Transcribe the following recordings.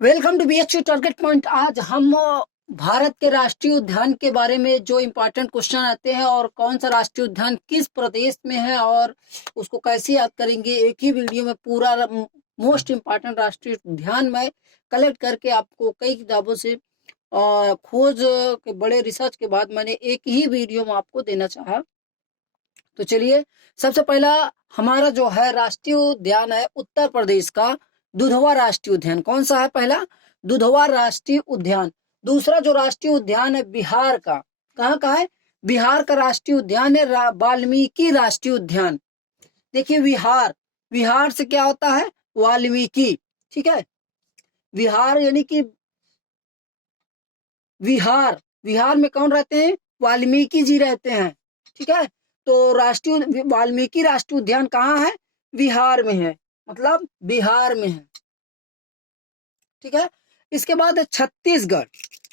Welcome to BHU target point. आज हम भारत के राष्ट्रीय उद्यान के बारे में जो इम्पोर्टेंट क्वेश्चन आते हैं और कौन सा राष्ट्रीय उद्यान किस प्रदेश में है और उसको कैसे याद करेंगे, एक ही वीडियो में पूरा मोस्ट इम्पोर्टेंट राष्ट्रीय उद्यान में कलेक्ट करके आपको कई किताबों से खोज के बड़े रिसर्च के बाद मैंने एक ही वीडियो में आपको देना चाहा। तो चलिए, सबसे पहला हमारा जो है राष्ट्रीय उद्यान है उत्तर प्रदेश का दुधवा राष्ट्रीय उद्यान। कौन सा है? पहला दुधवा राष्ट्रीय उद्यान। दूसरा जो राष्ट्रीय उद्यान है बिहार का, कहाँ का है? बिहार का राष्ट्रीय उद्यान है वाल्मीकि राष्ट्रीय उद्यान। देखिए, विहार, विहार से क्या होता है? वाल्मीकि। ठीक है, विहार यानी कि विहार, विहार में कौन रहते हैं? वाल्मीकि जी रहते हैं। ठीक है, तो राष्ट्रीय वाल्मीकि राष्ट्रीय उद्यान कहाँ है? बिहार में है, मतलब बिहार में है। ठीक है, इसके बाद है छत्तीसगढ़।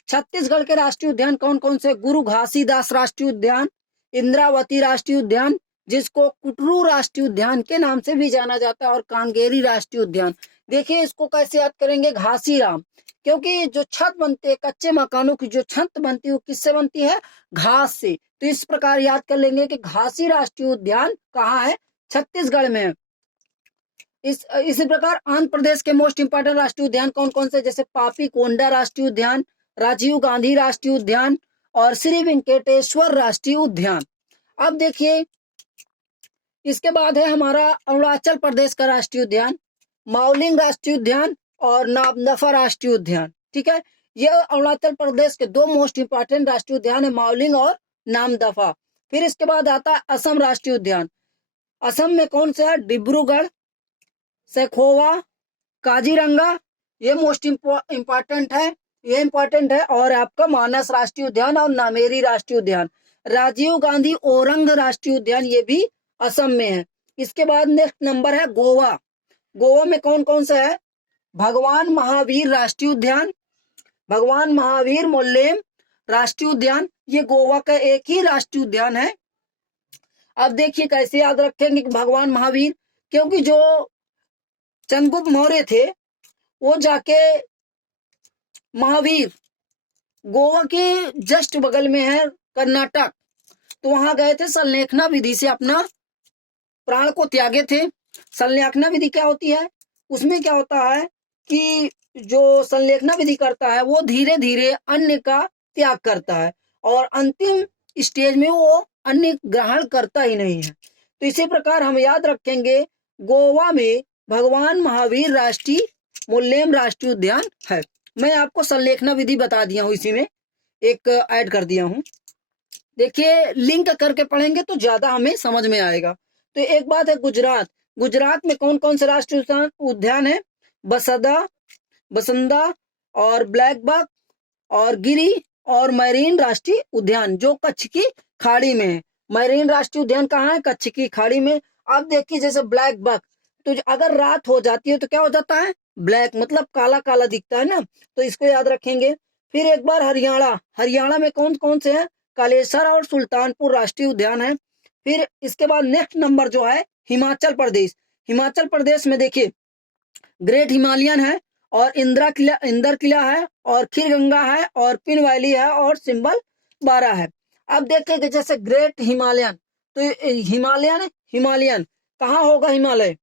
छत्तीसगढ़ के राष्ट्रीय उद्यान कौन कौन से? गुरु घासीदास राष्ट्रीय उद्यान, इंद्रावती राष्ट्रीय उद्यान जिसको कुटरू राष्ट्रीय उद्यान के नाम से भी जाना जाता है, और कांगेरी राष्ट्रीय उद्यान। देखिए, इसको कैसे याद करेंगे? घासीराम, क्योंकि जो छत बनते हैं कच्चे मकानों की, जो छत बनती है वो किससे बनती है? घास से। तो इस प्रकार याद कर लेंगे कि घासी राष्ट्रीय उद्यान कहाँ है? छत्तीसगढ़ में है। इसी प्रकार आंध्र प्रदेश के मोस्ट इंपोर्टेंट राष्ट्रीय उद्यान कौन कौन से? जैसे पापी कोंडा राष्ट्रीय उद्यान, राजीव गांधी राष्ट्रीय उद्यान और श्री वेंकटेश्वर राष्ट्रीय उद्यान। अब देखिए, इसके बाद है हमारा अरुणाचल प्रदेश का राष्ट्रीय उद्यान, माउलिंग राष्ट्रीय उद्यान और नामदफा राष्ट्रीय उद्यान। ठीक है, ये अरुणाचल प्रदेश के दो मोस्ट इंपोर्टेंट राष्ट्रीय उद्यान है, माउलिंग और नामदफा। फिर इसके बाद आता है असम राष्ट्रीय उद्यान। असम में कौन सा है? डिब्रूगढ़, सैखोवा, काजीरंगा, ये मोस्ट इम्पोर्टेंट है, ये इम्पोर्टेंट है। और आपका मानस राष्ट्रीय उद्यान और नामेरी राष्ट्रीय उद्यान। राजीव गांधी ओरंग राष्ट्रीय उद्यान ये भी असम में है। इसके बाद नेक्स्ट नंबर है गोवा। गोवा में कौन कौन सा है? भगवान महावीर राष्ट्रीय उद्यान, भगवान महावीर मोल्लेम राष्ट्रीय उद्यान, ये गोवा का एक ही राष्ट्रीय उद्यान है। अब देखिए कैसे याद रखेंगे कि भगवान महावीर, क्योंकि जो चंद्रगुप्त मौर्य थे वो जाके महावीर गोवा के जस्ट बगल में है कर्नाटक, तो वहां गए थे, संलेखना विधि से अपना प्राण को त्यागे थे। संलेखना विधि क्या होती है? उसमें क्या होता है कि जो संलेखना विधि करता है वो धीरे धीरे अन्न का त्याग करता है और अंतिम स्टेज में वो अन्न ग्रहण करता ही नहीं है। तो इसी प्रकार हम याद रखेंगे गोवा में भगवान महावीर राष्ट्रीय मोल्लेम राष्ट्रीय उद्यान है। मैं आपको संलेखना विधि बता दिया हूँ, इसी में एक ऐड कर दिया हूँ। देखिए, लिंक करके पढ़ेंगे तो ज्यादा हमें समझ में आएगा। तो एक बात है गुजरात, गुजरात में कौन कौन से राष्ट्रीय उद्यान है? बसदा, बसंदा और ब्लैक बक और गिरी और मैरीन राष्ट्रीय उद्यान जो कच्छ की खाड़ी में है। मैरीन राष्ट्रीय उद्यान कहाँ है? कच्छ की खाड़ी में। अब देखिए, जैसे ब्लैक बक, तो अगर रात हो जाती है तो क्या हो जाता है? ब्लैक, मतलब काला काला दिखता है ना, तो इसको याद रखेंगे। फिर एक बार हरियाणा, हरियाणा में कौन कौन से हैं? कालेसर और सुल्तानपुर राष्ट्रीय उद्यान है। फिर इसके बाद नेक्स्ट नंबर जो है हिमाचल प्रदेश। हिमाचल प्रदेश में देखिए ग्रेट हिमालयन है और इंदर किला है और खीरगंगा है और पिन वैली है और सिंबल 12 है। अब देखेंगे जैसे ग्रेट हिमालयन, तो हिमालयन, हिमालयन कहाँ होगा? हिमालय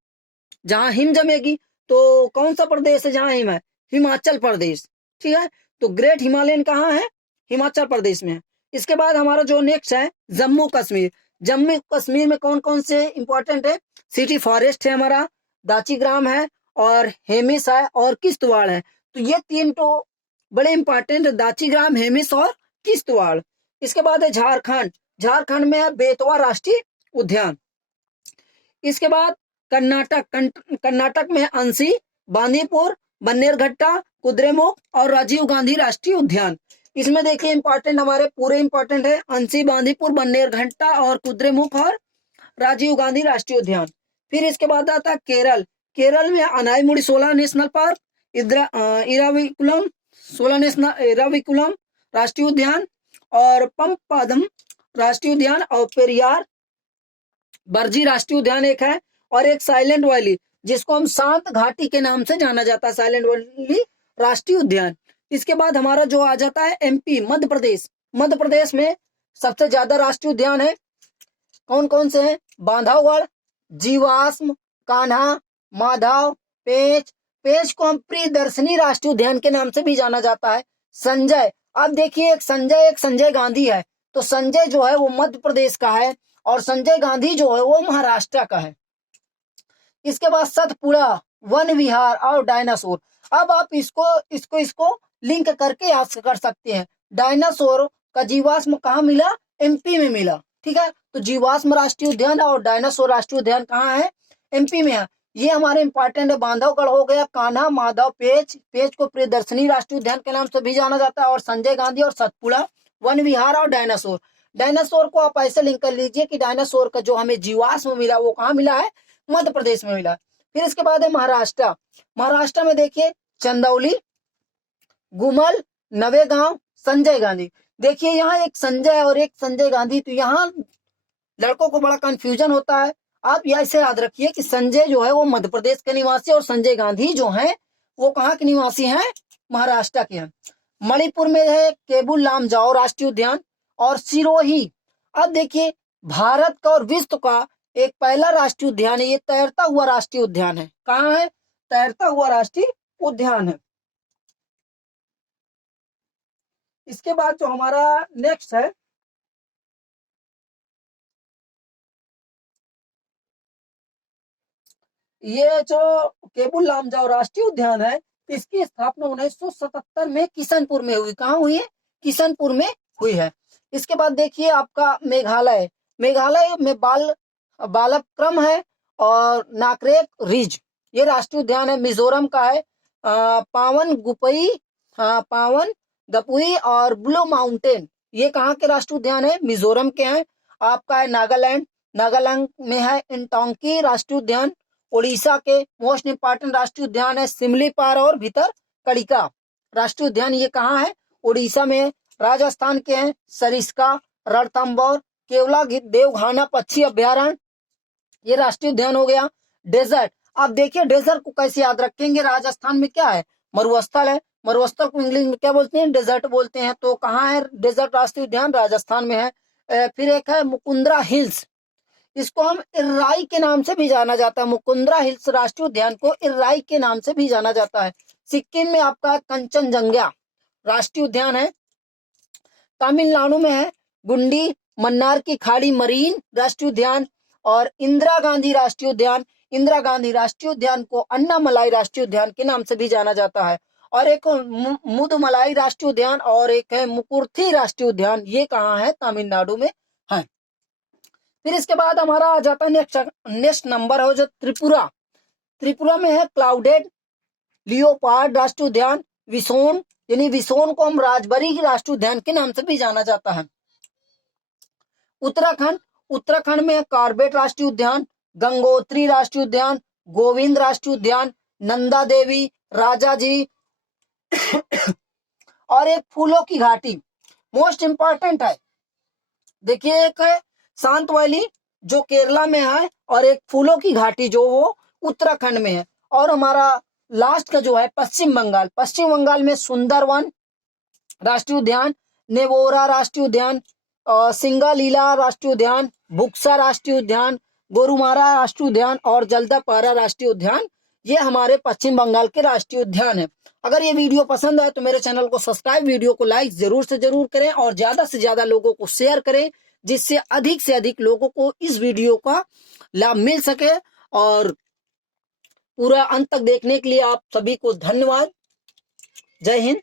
जहाँ हिम जमेगी, तो कौन सा प्रदेश है जहाँ हिम है? हिमाचल प्रदेश। ठीक है, तो ग्रेट हिमालयन कहाँ है? हिमाचल प्रदेश में है। इसके बाद हमारा जो नेक्स्ट है जम्मू कश्मीर। जम्मू कश्मीर में कौन कौन से इंपॉर्टेंट है? सिटी फॉरेस्ट है हमारा, दाचीग्राम है और हेमिस है और किश्तवाड़ है। तो ये तीन तो बड़े इंपॉर्टेंट, दाचीग्राम, हेमिस और किश्तवाड़। इसके बाद है झारखंड, झारखंड में है बेतवा राष्ट्रीय उद्यान। इसके बाद कर्नाटक, कर्नाटक में अंसी, बांदीपुर, बन्नेरघट्टा, कुद्रेमुख और राजीव गांधी राष्ट्रीय उद्यान। इसमें देखिए इंपॉर्टेंट हमारे पूरे इंपॉर्टेंट है, अंसी, बांदीपुर, बन्नेरघट्टा और कुद्रेमुख और राजीव गांधी राष्ट्रीय उद्यान। फिर इसके बाद आता है केरल। केरल में Anamudi 16 national park, Eravikulam 16 national Eravikulam राष्ट्रीय उद्यान और पंपादम राष्ट्रीय उद्यान और पेरियार बर्जी राष्ट्रीय उद्यान एक है, और एक साइलेंट वैली जिसको हम शांत घाटी के नाम से जाना जाता है, साइलेंट वैली राष्ट्रीय उद्यान। इसके बाद हमारा जो आ जाता है एमपी, मध्य प्रदेश। मध्य प्रदेश में सबसे ज्यादा राष्ट्रीय उद्यान है। कौन कौन से हैं? बांधवगढ़, जीवाश्म, कान्हा, माधव, पेंच। पेंच को हम प्रियदर्शनी राष्ट्रीय उद्यान के नाम से भी जाना जाता है। संजय, अब देखिए एक संजय गांधी है, तो संजय जो है वो मध्य प्रदेश का है और संजय गांधी जो है वो महाराष्ट्र का है। इसके बाद सतपुड़ा, वन विहार और डायनासोर। अब आप इसको लिंक करके याद कर सकते हैं। डायनासोर का जीवाश्म कहाँ मिला? एमपी में मिला। ठीक है, तो जीवाश्म राष्ट्रीय उद्यान और डायनासोर राष्ट्रीय उद्यान कहाँ है? एमपी में है। ये हमारे इंपॉर्टेंट है। बांधवगढ़ हो गया, कान्हा, माधव, पेंच को प्रियदर्शनी राष्ट्रीय उद्यान के नाम से भी जाना जाता है, और संजय गांधी और सतपुड़ा, वन विहार और डायनासोर। डायनासोर को आप ऐसे लिंक कर लीजिए कि डायनासोर का जो हमें जीवाश्म मिला वो कहाँ मिला है? मध्य प्रदेश में मिला। फिर इसके बाद है महाराष्ट्र। महाराष्ट्र में देखिए चंदौली, गुमल, नवेगांव, संजय गांधी। देखिए यहाँ एक संजय और एक संजय गांधी, तो यहाँ लड़कों को बड़ा कंफ्यूजन होता है। आप ऐसे याद रखिए कि संजय जो है वो मध्य प्रदेश के निवासी और संजय गांधी जो हैं वो कहाँ के निवासी हैं? महाराष्ट्र के हैं। मणिपुर में है केबुल लामजाओ राष्ट्रीय उद्यान और सिरोही। अब देखिए भारत का और विश्व का एक पहला राष्ट्रीय उद्यान है, ये तैरता हुआ राष्ट्रीय उद्यान है। कहाँ है? तैरता हुआ राष्ट्रीय उद्यान है। इसके बाद जो हमारा नेक्स्ट है, ये जो केबुल लामजाओ राष्ट्रीय उद्यान है, इसकी स्थापना 1977 में किशनपुर में हुई। कहाँ हुई है? किशनपुर में हुई है। इसके बाद देखिए आपका मेघालय। मेघालय में बालक्रम है और नाकरेक रिज, ये राष्ट्रीय उद्यान है। मिजोरम का है पावन गपुई और ब्लू माउंटेन, ये कहाँ के राष्ट्रीय उद्यान है? मिजोरम के हैं। आपका है नागालैंड में है इंटोंकी राष्ट्रीय उद्यान। उड़ीसा के मोस्ट इंपॉर्टेंट राष्ट्रीय उद्यान है सिमलीपाल और भितरकनिका राष्ट्रीय उद्यान, ये कहाँ है? उड़ीसा में। राजस्थान के हैं सरिस्का, रणथंभौर, केवला देवघाना पक्षी अभ्यारण्य, ये राष्ट्रीय उद्यान हो गया। डेजर्ट, आप देखिए डेजर्ट को कैसे याद रखेंगे? राजस्थान में क्या है? मरुस्थल है। मरुस्थल को इंग्लिश में क्या बोलते हैं? डेजर्ट बोलते हैं। तो कहाँ है डेजर्ट राष्ट्रीय उद्यान? राजस्थान में है। फिर एक है मुकुंदरा हिल्स, इसको हम इर्राई के नाम से भी जाना जाता है। मुकुंदरा हिल्स राष्ट्रीय उद्यान को इर्राई के नाम से भी जाना जाता है। सिक्किम में आपका कंचनजंगा राष्ट्रीय उद्यान है। तमिलनाडु में है गुंडी मन्नार की खाड़ी मरीन राष्ट्रीय उद्यान और इंदिरा गांधी राष्ट्रीय उद्यान। इंदिरा गांधी राष्ट्रीय उद्यान को अन्नामलाई राष्ट्रीय उद्यान के नाम से भी जाना जाता है। और एक मुदुमलाई राष्ट्रीय उद्यान और एक है मुकुर्थी राष्ट्रीय उद्यान, ये कहाँ है? तमिलनाडु में है। फिर इसके बाद हमारा आ जाता है नेक्स्ट नंबर हो जो त्रिपुरा। त्रिपुरा में है क्लाउडेड लियोपार्ड राष्ट्रीय उद्यान। विसोन, यानी विसोन को हम राजबरी राष्ट्रीय उद्यान के नाम से भी जाना जाता है। उत्तराखंड में है कॉर्बेट राष्ट्रीय उद्यान, गंगोत्री राष्ट्रीय उद्यान, गोविंद राष्ट्रीय उद्यान, नंदा देवी, राजा जी और एक फूलों की घाटी मोस्ट इंपॉर्टेंट है। देखिए एक है शांत वैली जो केरला में है और एक फूलों की घाटी जो वो उत्तराखंड में है। और हमारा लास्ट का जो है पश्चिम बंगाल में सुंदरवन राष्ट्रीय उद्यान, नेवोरा राष्ट्रीय उद्यान, सिंगालीला राष्ट्रीय उद्यान, बुक्सा राष्ट्रीय उद्यान, गोरुमारा राष्ट्रीय उद्यान और जल्दापारा राष्ट्रीय उद्यान, ये हमारे पश्चिम बंगाल के राष्ट्रीय उद्यान है। अगर ये वीडियो पसंद आए तो मेरे चैनल को सब्सक्राइब, वीडियो को लाइक जरूर से जरूर करें और ज्यादा से ज्यादा लोगों को शेयर करें, जिससे अधिक से अधिक लोगों को इस वीडियो का लाभ मिल सके। और पूरा अंत तक देखने के लिए आप सभी को धन्यवाद। जय हिंद।